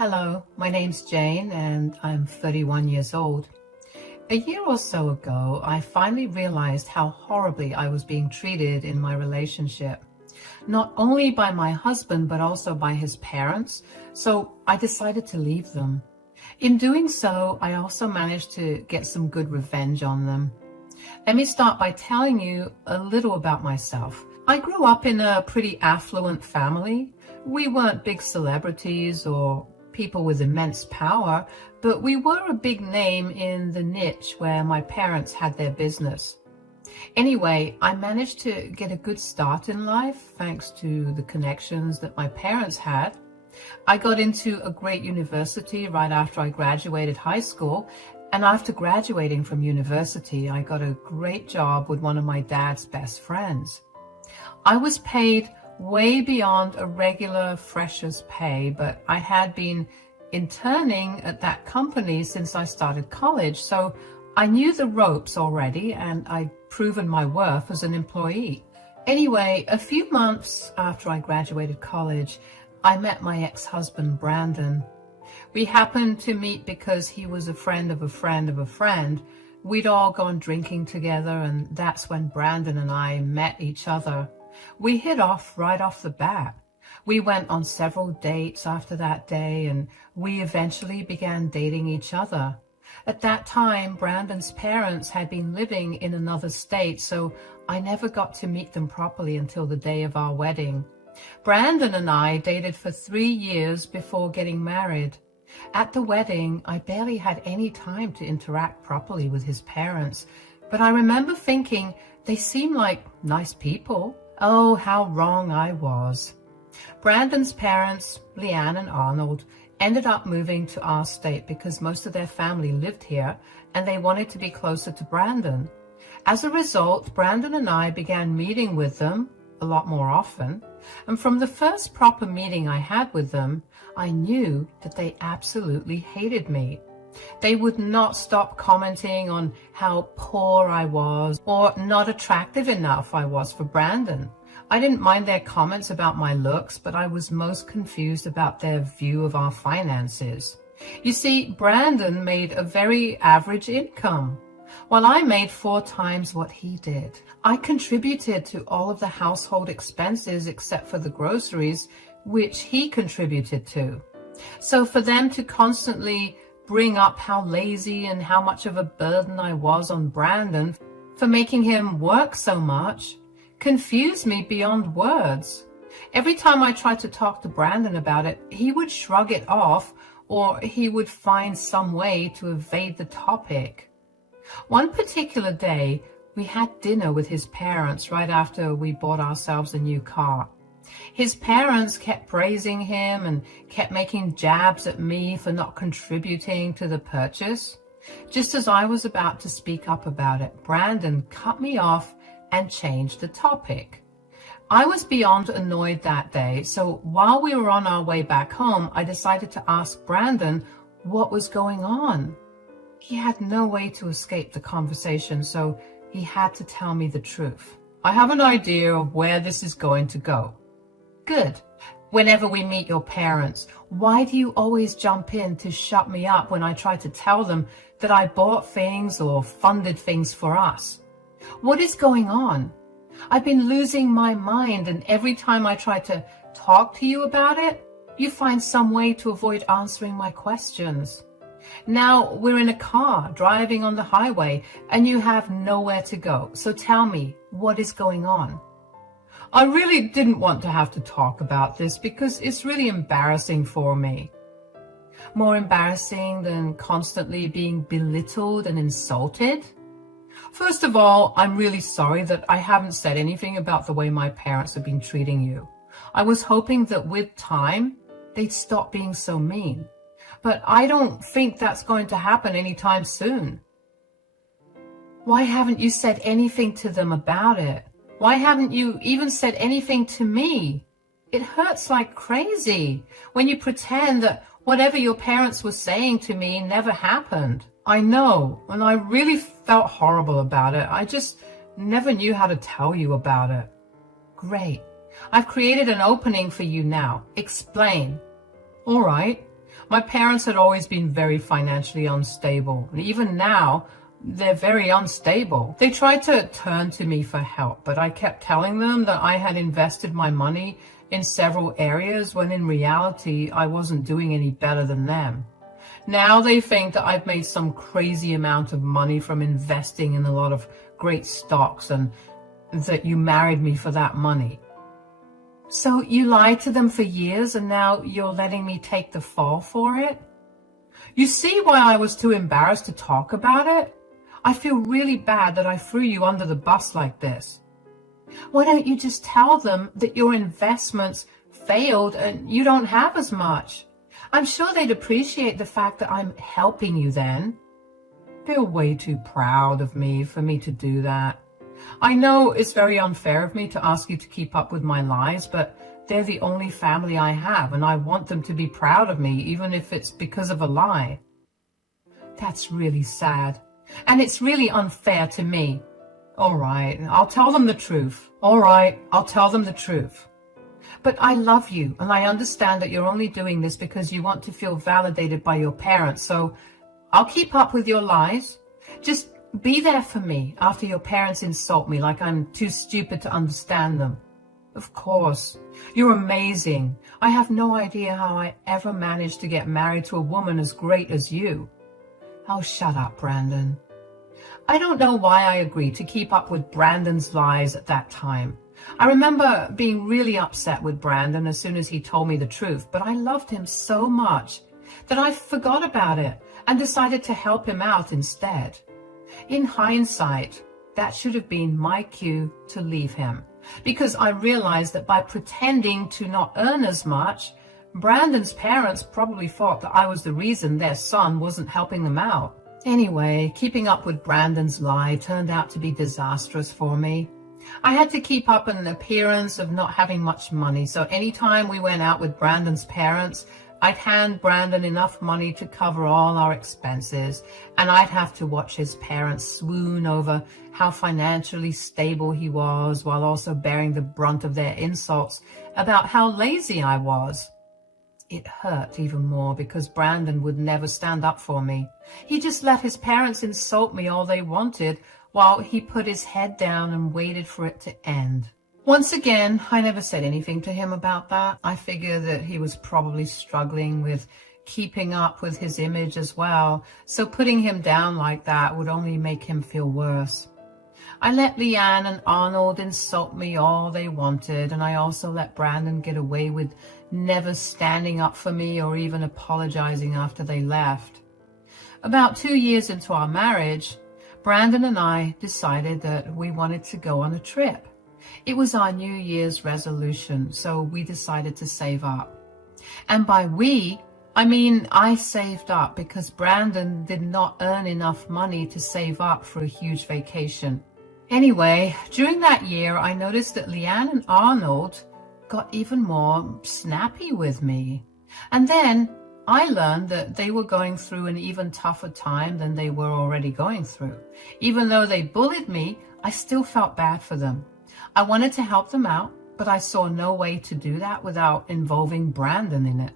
Hello, my name's Jane and I'm 31 years old. A year or so ago, I finally realized how horribly I was being treated in my relationship. Not only by my husband, but also by his parents, so I decided to leave them. In doing so, I also managed to get some good revenge on them. Let me start by telling you a little about myself. I grew up in a pretty affluent family. We weren't big celebrities or people with immense power, but we were a big name in the niche where my parents had their business. Anyway, I managed to get a good start in life thanks to the connections that my parents had. I got into a great university right after I graduated high school, and after graduating from university, I got a great job with one of my dad's best friends. I was paid way beyond a regular fresher's pay, but I had been interning at that company since I started college, so I knew the ropes already and I'd proven my worth as an employee. Anyway, a few months after I graduated college, I met my ex-husband, Brandon. We happened to meet because he was a friend of a friend of a friend. We'd all gone drinking together, and that's when Brandon and I met each other. We hit off right off the bat. We went on several dates after that day, and we eventually began dating each other. At that time, Brandon's parents had been living in another state, so I never got to meet them properly until the day of our wedding. Brandon and I dated for 3 years before getting married. At the wedding, I barely had any time to interact properly with his parents, but I remember thinking they seemed like nice people. Oh, how wrong I was. Brandon's parents, Leanne and Arnold, ended up moving to our state because most of their family lived here and they wanted to be closer to Brandon. As a result, Brandon and I began meeting with them a lot more often, and from the first proper meeting I had with them, I knew that they absolutely hated me. They would not stop commenting on how poor I was or not attractive enough I was for Brandon. I didn't mind their comments about my looks, but I was most confused about their view of our finances. You see, Brandon made a very average income, while I made 4 times what he did. I contributed to all of the household expenses except for the groceries, which he contributed to. So for them to constantly bring up how lazy and how much of a burden I was on Brandon for making him work so much confused me beyond words. Every time I tried to talk to Brandon about it, he would shrug it off or he would find some way to evade the topic. One particular day, we had dinner with his parents right after we bought ourselves a new car. His parents kept praising him and kept making jabs at me for not contributing to the purchase. Just as I was about to speak up about it, Brandon cut me off and changed the topic. I was beyond annoyed that day, so while we were on our way back home, I decided to ask Brandon what was going on. He had no way to escape the conversation, so he had to tell me the truth. I have an idea of where this is going to go. Good. Whenever we meet your parents, why do you always jump in to shut me up when I try to tell them that I bought things or funded things for us? What is going on? I've been losing my mind, and every time I try to talk to you about it, you find some way to avoid answering my questions. Now we're in a car driving on the highway and you have nowhere to go. So tell me, what is going on? I really didn't want to have to talk about this because it's really embarrassing for me. More embarrassing than constantly being belittled and insulted? First of all, I'm really sorry that I haven't said anything about the way my parents have been treating you. I was hoping that with time, they'd stop being so mean. But I don't think that's going to happen anytime soon. Why haven't you said anything to them about it? Why haven't you even said anything to me? It hurts like crazy when you pretend that whatever your parents were saying to me never happened. I know, and I really felt horrible about it. I just never knew how to tell you about it. Great. I've created an opening for you now. Explain. All right. My parents had always been very financially unstable. And even now, they're very unstable. They tried to turn to me for help, but I kept telling them that I had invested my money in several areas when in reality, I wasn't doing any better than them. Now they think that I've made some crazy amount of money from investing in a lot of great stocks and that you married me for that money. So you lied to them for years and now you're letting me take the fall for it? You see why I was too embarrassed to talk about it? I feel really bad that I threw you under the bus like this. Why don't you just tell them that your investments failed and you don't have as much? I'm sure they'd appreciate the fact that I'm helping you then. They're way too proud of me for me to do that. I know it's very unfair of me to ask you to keep up with my lies, but they're the only family I have, and I want them to be proud of me, even if it's because of a lie. That's really sad, and it's really unfair to me. All right, I'll tell them the truth. All right, I'll tell them the truth. But I love you, and I understand that you're only doing this because you want to feel validated by your parents, so I'll keep up with your lies. Just be there for me after your parents insult me like I'm too stupid to understand them. Of course, you're amazing. I have no idea how I ever managed to get married to a woman as great as you. Oh, shut up, Brandon. I don't know why I agreed to keep up with Brandon's lies at that time. I remember being really upset with Brandon as soon as he told me the truth, but I loved him so much that I forgot about it and decided to help him out instead. In hindsight, that should have been my cue to leave him, because I realized that by pretending to not earn as much, Brandon's parents probably thought that I was the reason their son wasn't helping them out. Anyway, keeping up with Brandon's lie turned out to be disastrous for me. I had to keep up an appearance of not having much money, so anytime we went out with Brandon's parents, I'd hand Brandon enough money to cover all our expenses, and I'd have to watch his parents swoon over how financially stable he was while also bearing the brunt of their insults about how lazy I was. It hurt even more because Brandon would never stand up for me. He just let his parents insult me all they wanted while he put his head down and waited for it to end. Once again, I never said anything to him about that. I figure that he was probably struggling with keeping up with his image as well, so putting him down like that would only make him feel worse. I let Leanne and Arnold insult me all they wanted, and I also let Brandon get away with never standing up for me or even apologizing after they left. About 2 years into our marriage, Brandon and I decided that we wanted to go on a trip. It was our New Year's resolution, so we decided to save up. And by we, I mean I saved up because Brandon did not earn enough money to save up for a huge vacation. Anyway, during that year, I noticed that Leanne and Arnold got even more snappy with me. And then I learned that they were going through an even tougher time than they were already going through. Even though they bullied me, I still felt bad for them. I wanted to help them out, but I saw no way to do that without involving Brandon in it.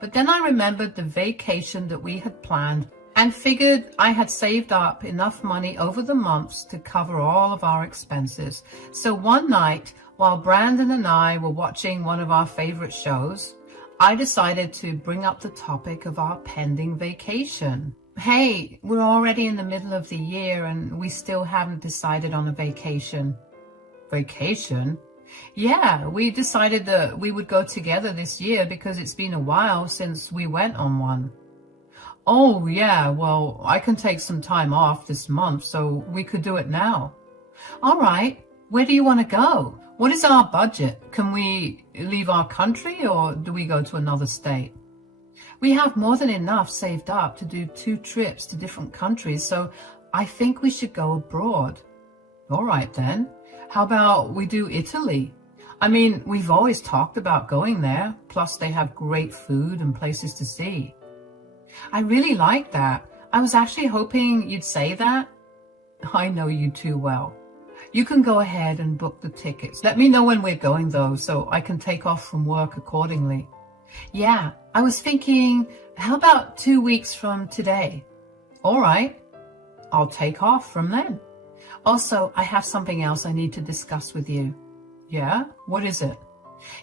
But then I remembered the vacation that we had planned and figured I had saved up enough money over the months to cover all of our expenses. So one night, while Brandon and I were watching one of our favorite shows, I decided to bring up the topic of our pending vacation. Hey, we're already in the middle of the year and we still haven't decided on a vacation. Vacation? Yeah, we decided that we would go together this year because it's been a while since we went on one. Oh, yeah, well, I can take some time off this month, so we could do it now. All right, where do you want to go? What is our budget? Can we leave our country or do we go to another state? We have more than enough saved up to do 2 trips to different countries, so I think we should go abroad. All right then. How about we do Italy? I mean, we've always talked about going there, plus they have great food and places to see. I really like that. I was actually hoping you'd say that. I know you too well. You can go ahead and book the tickets. Let me know when we're going though, so I can take off from work accordingly. Yeah, I was thinking How about 2 weeks from today? All right, I'll take off from then. Also, I have something else I need to discuss with you. Yeah? What is it?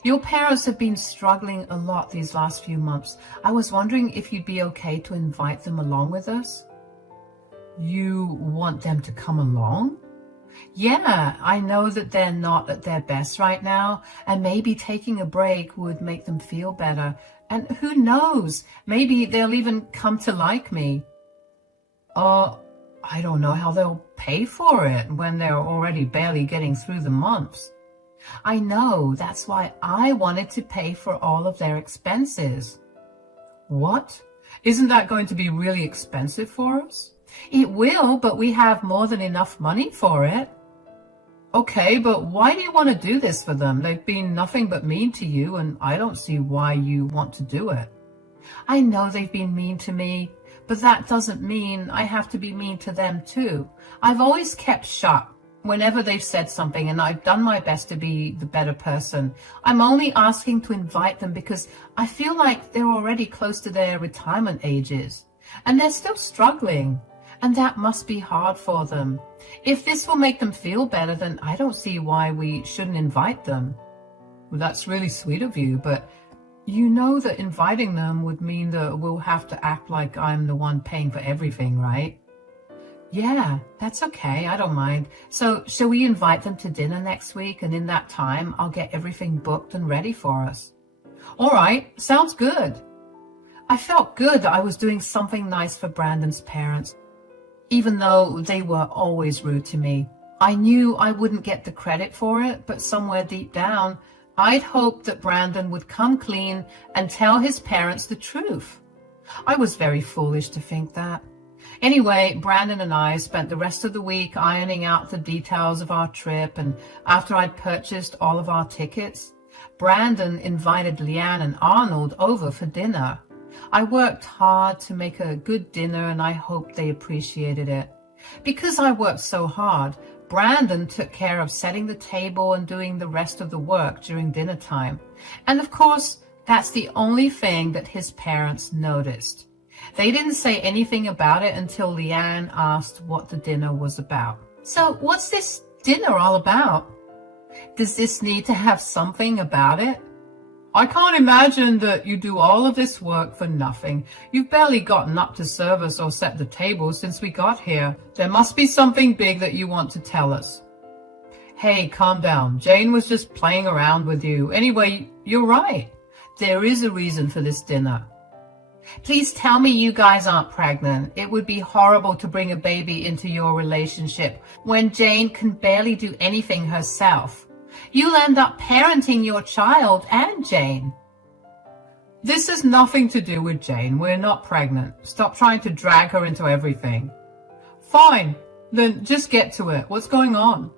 Your parents have been struggling a lot these last few months. I was wondering if you'd be okay to invite them along with us. You want them to come along? Yeah, I know that they're not at their best right now, and maybe taking a break would make them feel better. And who knows, maybe they'll even come to like me. I don't know how they'll pay for it when they're already barely getting through the months. I know, that's why I wanted to pay for all of their expenses. What? Isn't that going to be really expensive for us? It will, but we have more than enough money for it. Okay, but why do you want to do this for them? They've been nothing but mean to you, and I don't see why you want to do it. I know they've been mean to me, but that doesn't mean I have to be mean to them too. I've always kept shut whenever they've said something, and I've done my best to be the better person. I'm only asking to invite them because I feel like they're already close to their retirement ages, and they're still struggling, and that must be hard for them. If this will make them feel better, then I don't see why we shouldn't invite them. Well, that's really sweet of you, but you know that inviting them would mean that we'll have to act like I'm the one paying for everything, right? Yeah, that's okay. I don't mind. So shall we invite them to dinner next week? And in that time, I'll get everything booked and ready for us. All right. Sounds good. I felt good that I was doing something nice for Brandon's parents, even though they were always rude to me. I knew I wouldn't get the credit for it, but somewhere deep down, I'd hoped that Brandon would come clean and tell his parents the truth. I was very foolish to think that. Anyway, Brandon and I spent the rest of the week ironing out the details of our trip, and after I'd purchased all of our tickets, Brandon invited Leanne and Arnold over for dinner. I worked hard to make a good dinner, and I hoped they appreciated it. Because I worked so hard, Brandon took care of setting the table and doing the rest of the work during dinner time. And of course, that's the only thing that his parents noticed. They didn't say anything about it until Leanne asked what the dinner was about. So what's this dinner all about? Does this need to have something about it? I can't imagine that you do all of this work for nothing. You've barely gotten up to serve us or set the table since we got here. There must be something big that you want to tell us. Hey, calm down. Jane was just playing around with you. Anyway, you're right. There is a reason for this dinner. Please tell me you guys aren't pregnant. It would be horrible to bring a baby into your relationship when Jane can barely do anything herself. You'll end up parenting your child and Jane. This has nothing to do with Jane. We're not pregnant. Stop trying to drag her into everything. Fine, then just get to it. What's going on?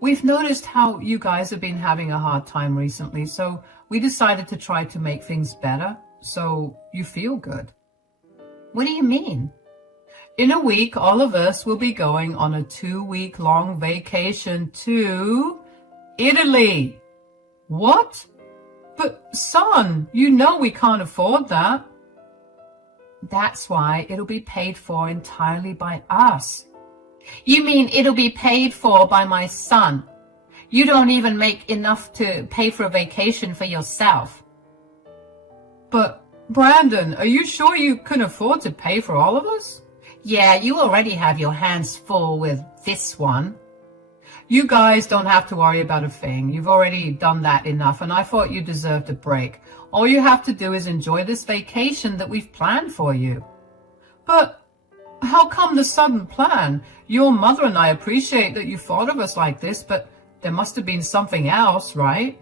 We've noticed how you guys have been having a hard time recently, so we decided to try to make things better. So you feel good. What do you mean? In a week, all of us will be going on a 2-week-long vacation to Italy. What? But son, you know we can't afford that. That's why it'll be paid for entirely by us. You mean it'll be paid for by my son? You don't even make enough to pay for a vacation for yourself. But, Brandon, are you sure you can afford to pay for all of us? Yeah, you already have your hands full with this one. You guys don't have to worry about a thing. You've already done that enough, and I thought you deserved a break. All you have to do is enjoy this vacation that we've planned for you. But how come the sudden plan? Your mother and I appreciate that you thought of us like this, but there must have been something else, right?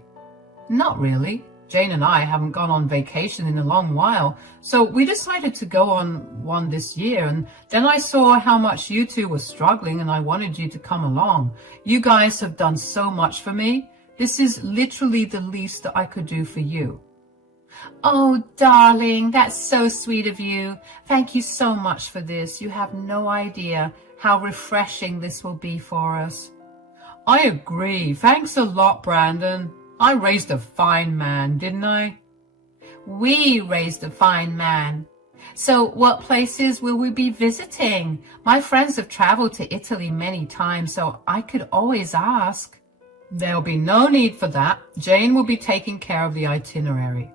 Not really. Jane and I haven't gone on vacation in a long while, so we decided to go on one this year, and then I saw how much you two were struggling and I wanted you to come along. You guys have done so much for me. This is literally the least that I could do for you. Oh, darling, that's so sweet of you. Thank you so much for this. You have no idea how refreshing this will be for us. I agree. Thanks a lot, Brandon. I raised a fine man, didn't I? We raised a fine man. So what places will we be visiting? My friends have traveled to Italy many times, so I could always ask. There'll be no need for that. Jane will be taking care of the itinerary.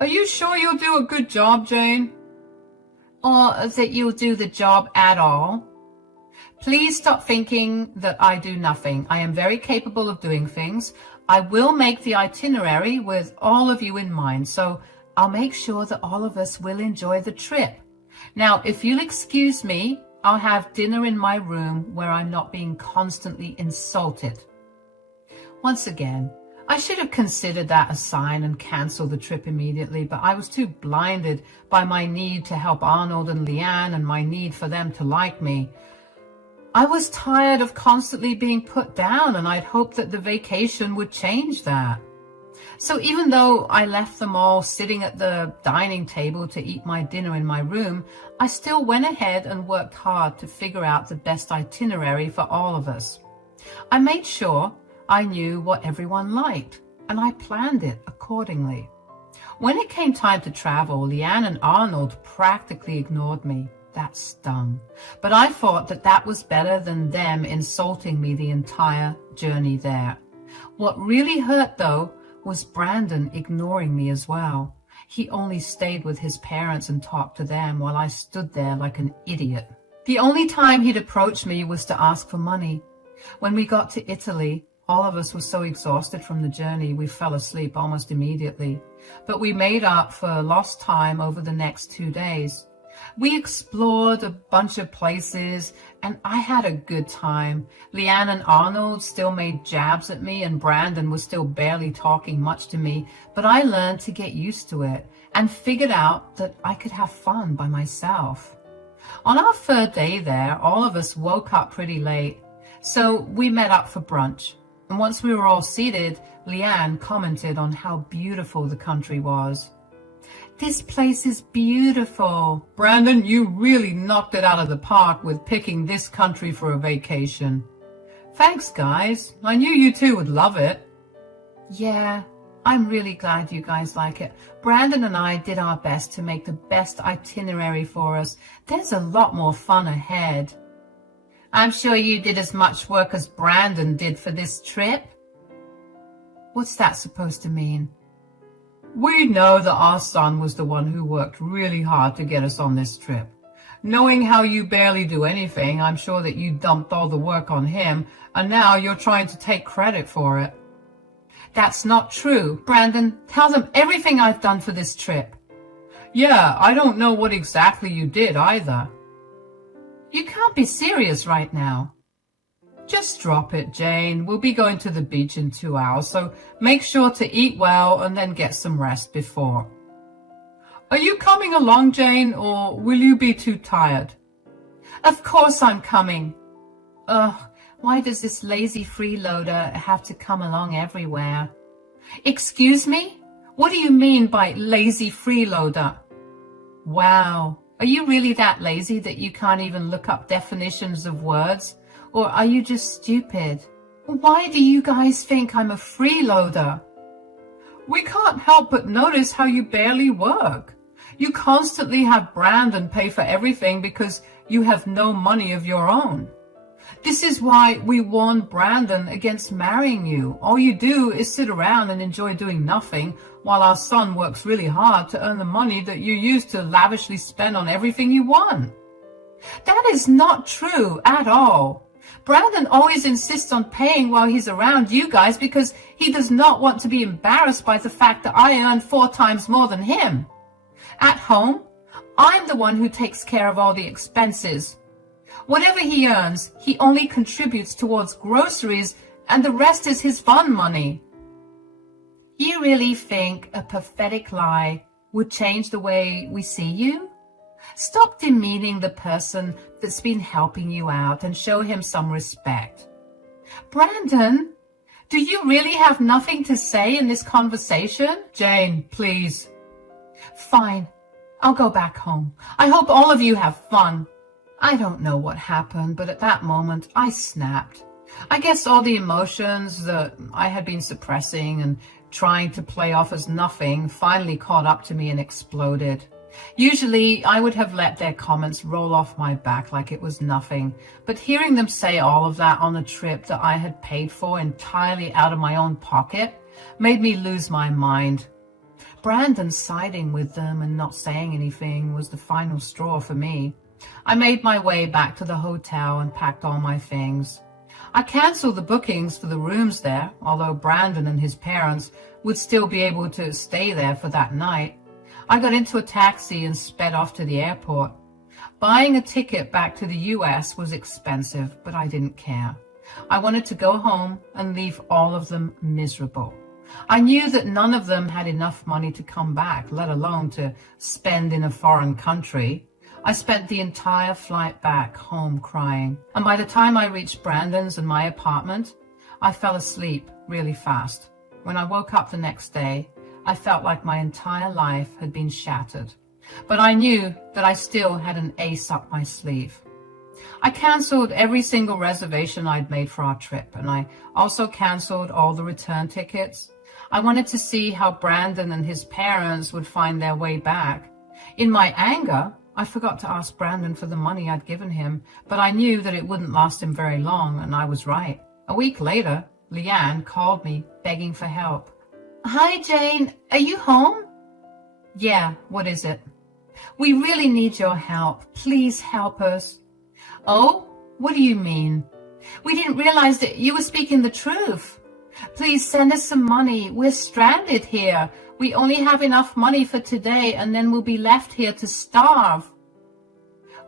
Are you sure you'll do a good job, Jane? Or that you'll do the job at all? Please stop thinking that I do nothing. I am very capable of doing things. I will make the itinerary with all of you in mind, so I'll make sure that all of us will enjoy the trip. Now, if you'll excuse me, I'll have dinner in my room where I'm not being constantly insulted. Once again, I should have considered that a sign and canceled the trip immediately, but I was too blinded by my need to help Arnold and Leanne and my need for them to like me. I was tired of constantly being put down, and I'd hoped that the vacation would change that. So even though I left them all sitting at the dining table to eat my dinner in my room, I still went ahead and worked hard to figure out the best itinerary for all of us. I made sure I knew what everyone liked, and I planned it accordingly. When it came time to travel, Leanne and Arnold practically ignored me. That stung. But I thought that that was better than them insulting me the entire journey there. What really hurt, though, was Brandon ignoring me as well. He only stayed with his parents and talked to them while I stood there like an idiot. The only time he'd approach me was to ask for money. When we got to Italy, all of us were so exhausted from the journey we fell asleep almost immediately. But we made up for lost time over the next 2 days. We explored a bunch of places, and I had a good time. Leanne and Arnold still made jabs at me, and Brandon was still barely talking much to me, but I learned to get used to it and figured out that I could have fun by myself. On our 3rd day there, all of us woke up pretty late, so we met up for brunch. And once we were all seated, Leanne commented on how beautiful the country was. This place is beautiful. Brandon, you really knocked it out of the park with picking this country for a vacation. Thanks, guys. I knew you two would love it. Yeah, I'm really glad you guys like it. Brandon and I did our best to make the best itinerary for us. There's a lot more fun ahead. I'm sure you did as much work as Brandon did for this trip. What's that supposed to mean? We know that our son was the one who worked really hard to get us on this trip. Knowing how you barely do anything, I'm sure that you dumped all the work on him, and now you're trying to take credit for it. That's not true. Brandon, tell them everything I've done for this trip. Yeah, I don't know what exactly you did either. You can't be serious right now. Just drop it, Jane. We'll be going to the beach in 2 hours, so make sure to eat well and then get some rest before. Are you coming along, Jane, or will you be too tired? Of course I'm coming. Ugh, why does this lazy freeloader have to come along everywhere? Excuse me? What do you mean by lazy freeloader? Wow, are you really that lazy that you can't even look up definitions of words? Or are you just stupid? Why do you guys think I'm a freeloader? We can't help but notice how you barely work. You constantly have Brandon pay for everything because you have no money of your own. This is why we warned Brandon against marrying you. All you do is sit around and enjoy doing nothing while our son works really hard to earn the money that you use to lavishly spend on everything you want. That is not true at all. Brandon always insists on paying while he's around you guys because he does not want to be embarrassed by the fact that I earn 4 times more than him. At home, I'm the one who takes care of all the expenses. Whatever he earns, he only contributes towards groceries, and the rest is his fun money. You really think a pathetic lie would change the way we see you? Stop demeaning the person that's been helping you out and show him some respect. Brandon, do you really have nothing to say in this conversation? Jane, please. Fine, I'll go back home. I hope all of you have fun. I don't know what happened, but at that moment I snapped. I guess all the emotions that I had been suppressing and trying to play off as nothing, finally caught up to me and exploded. Usually, I would have let their comments roll off my back like it was nothing, but hearing them say all of that on a trip that I had paid for entirely out of my own pocket made me lose my mind. Brandon siding with them and not saying anything was the final straw for me. I made my way back to the hotel and packed all my things. I canceled the bookings for the rooms there, although Brandon and his parents would still be able to stay there for that night. I got into a taxi and sped off to the airport. Buying a ticket back to the US was expensive, but I didn't care. I wanted to go home and leave all of them miserable. I knew that none of them had enough money to come back, let alone to spend in a foreign country. I spent the entire flight back home crying, and by the time I reached Brandon's and my apartment, I fell asleep really fast. When I woke up the next day, I felt like my entire life had been shattered, but I knew that I still had an ace up my sleeve. I canceled every single reservation I'd made for our trip, and I also canceled all the return tickets. I wanted to see how Brandon and his parents would find their way back. In my anger, I forgot to ask Brandon for the money I'd given him, but I knew that it wouldn't last him very long, and I was right. A week later, Leanne called me, begging for help. "Hi, Jane. Are you home?" "Yeah, what is it?" "We really need your help. Please help us." "Oh, what do you mean?" "We didn't realize that you were speaking the truth. Please send us some money. We're stranded here. We only have enough money for today, and then we'll be left here to starve."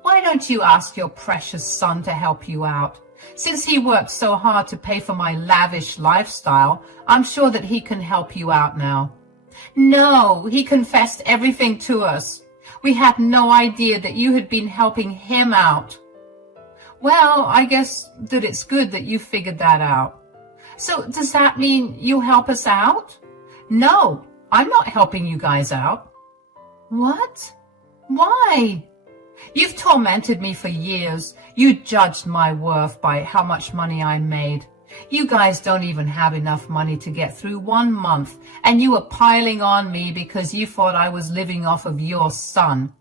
"Why don't you ask your precious son to help you out? Since he worked so hard to pay for my lavish lifestyle, I'm sure that he can help you out now." "No, he confessed everything to us. We had no idea that you had been helping him out." "Well, I guess that it's good that you figured that out." "So does that mean you'll help us out?" "No, I'm not helping you guys out." "What? Why?" "You've tormented me for years. You judged my worth by how much money I made. You guys don't even have enough money to get through 1 month, and you were piling on me because you thought I was living off of your son.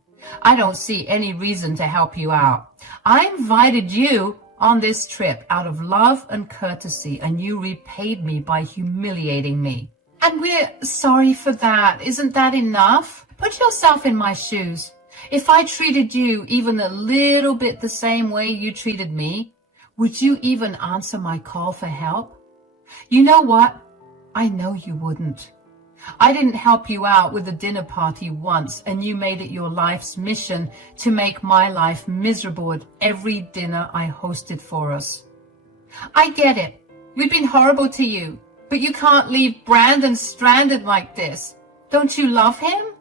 I don't see any reason to help you out. I invited you on this trip out of love and courtesy, and you repaid me by humiliating me. And we're sorry for that. Isn't that enough? Put yourself in my shoes. If I treated you even a little bit the same way you treated me, would you even answer my call for help? You know what? I know you wouldn't. I didn't help you out with the dinner party once, and you made it your life's mission to make my life miserable at every dinner I hosted for us. I get it. We've been horrible to you, but you can't leave Brandon stranded like this. Don't you love him?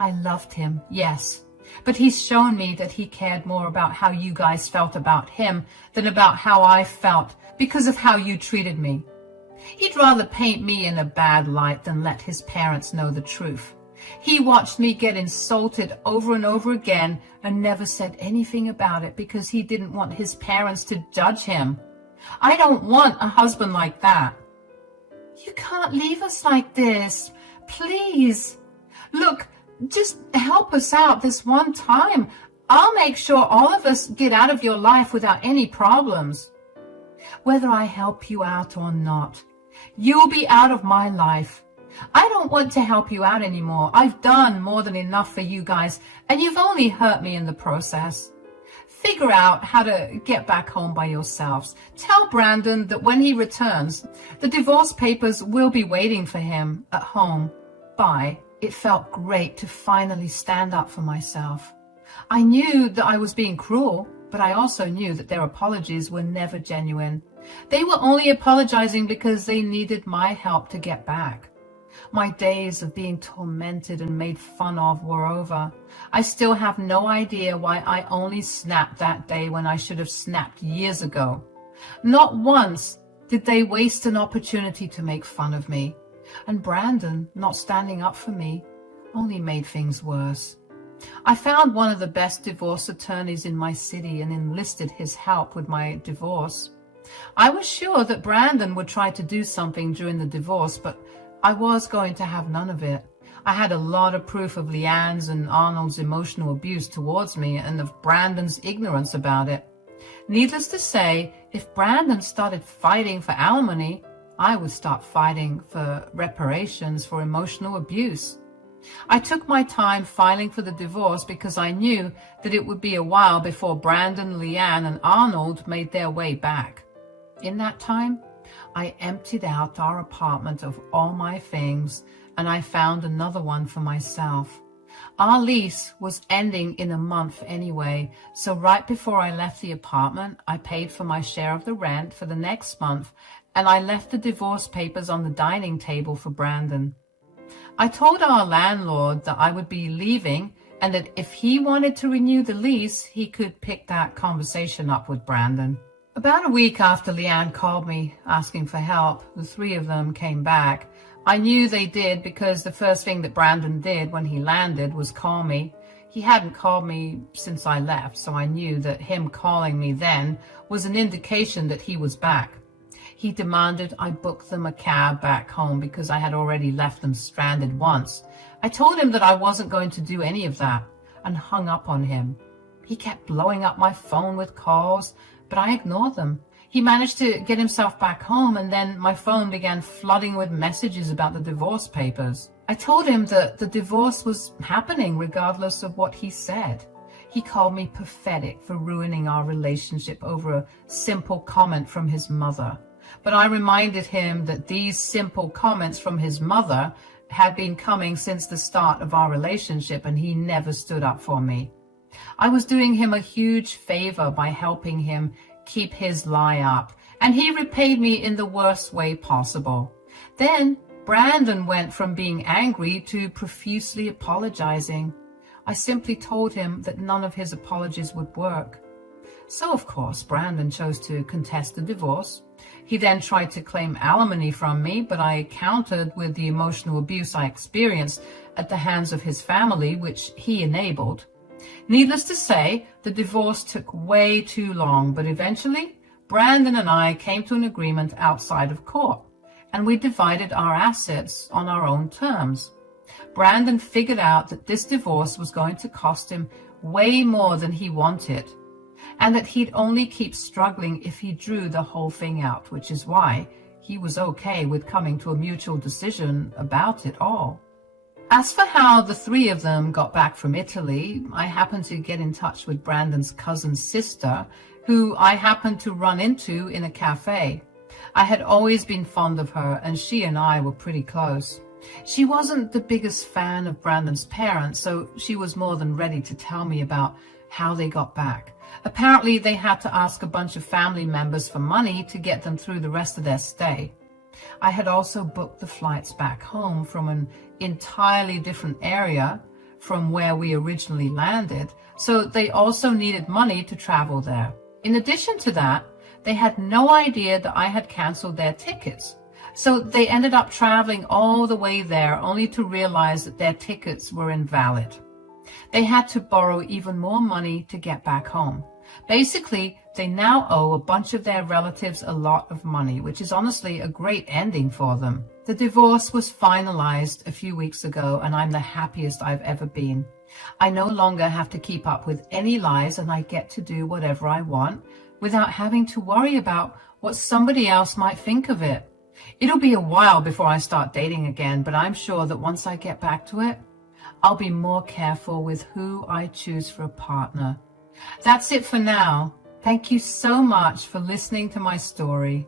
I loved him, yes. But he's shown me that he cared more about how you guys felt about him than about how I felt because of how you treated me. He'd rather paint me in a bad light than let his parents know the truth. He watched me get insulted over and over again and never said anything about it because he didn't want his parents to judge him. I don't want a husband like that. You can't leave us like this. Please. Look, just help us out this one time. I'll make sure all of us get out of your life without any problems. Whether I help you out or not, you'll be out of my life. I don't want to help you out anymore. I've done more than enough for you guys, and you've only hurt me in the process. Figure out how to get back home by yourselves. Tell Brandon that when he returns, the divorce papers will be waiting for him at home. Bye. It felt great to finally stand up for myself. I knew that I was being cruel, but I also knew that their apologies were never genuine. They were only apologizing because they needed my help to get back. My days of being tormented and made fun of were over. I still have no idea why I only snapped that day when I should have snapped years ago. Not once did they waste an opportunity to make fun of me. And Brandon not standing up for me only made things worse. I found one of the best divorce attorneys in my city and enlisted his help with my divorce. I was sure that Brandon would try to do something during the divorce, but I was going to have none of it. I had a lot of proof of Leanne's and Arnold's emotional abuse towards me and of Brandon's ignorance about it. Needless to say, if Brandon started fighting for alimony, I would start fighting for reparations for emotional abuse. I took my time filing for the divorce because I knew that it would be a while before Brandon, Leanne, and Arnold made their way back. In that time, I emptied out our apartment of all my things, and I found another one for myself. Our lease was ending in a month anyway, so right before I left the apartment, I paid for my share of the rent for the next month, and I left the divorce papers on the dining table for Brandon. I told our landlord that I would be leaving and that if he wanted to renew the lease, he could pick that conversation up with Brandon. About a week after Leanne called me asking for help, the three of them came back. I knew they did because the first thing that Brandon did when he landed was call me. He hadn't called me since I left, so I knew that him calling me then was an indication that he was back. He demanded I book them a cab back home because I had already left them stranded once. I told him that I wasn't going to do any of that and hung up on him. He kept blowing up my phone with calls, but I ignored them. He managed to get himself back home, and then my phone began flooding with messages about the divorce papers. I told him that the divorce was happening regardless of what he said. He called me pathetic for ruining our relationship over a simple comment from his mother. But I reminded him that these simple comments from his mother had been coming since the start of our relationship, and he never stood up for me. I was doing him a huge favor by helping him keep his lie up, and he repaid me in the worst way possible. Then Brandon went from being angry to profusely apologizing. I simply told him that none of his apologies would work. So, of course, Brandon chose to contest the divorce. He then tried to claim alimony from me, but I countered with the emotional abuse I experienced at the hands of his family, which he enabled. Needless to say, the divorce took way too long, but eventually, Brandon and I came to an agreement outside of court, and we divided our assets on our own terms. Brandon figured out that this divorce was going to cost him way more than he wanted, and that he'd only keep struggling if he drew the whole thing out, which is why he was okay with coming to a mutual decision about it all. As for how the three of them got back from Italy, I happened to get in touch with Brandon's cousin's sister, who I happened to run into in a cafe. I had always been fond of her, and she and I were pretty close. She wasn't the biggest fan of Brandon's parents, so she was more than ready to tell me about how they got back. Apparently, they had to ask a bunch of family members for money to get them through the rest of their stay. I had also booked the flights back home from an entirely different area from where we originally landed, so they also needed money to travel there. In addition to that, they had no idea that I had canceled their tickets, so they ended up traveling all the way there only to realize that their tickets were invalid. They had to borrow even more money to get back home. Basically, they now owe a bunch of their relatives a lot of money, which is honestly a great ending for them. The divorce was finalized a few weeks ago, and I'm the happiest I've ever been. I no longer have to keep up with any lies, and I get to do whatever I want without having to worry about what somebody else might think of it. It'll be a while before I start dating again, but I'm sure that once I get back to it, I'll be more careful with who I choose for a partner. That's it for now. Thank you so much for listening to my story.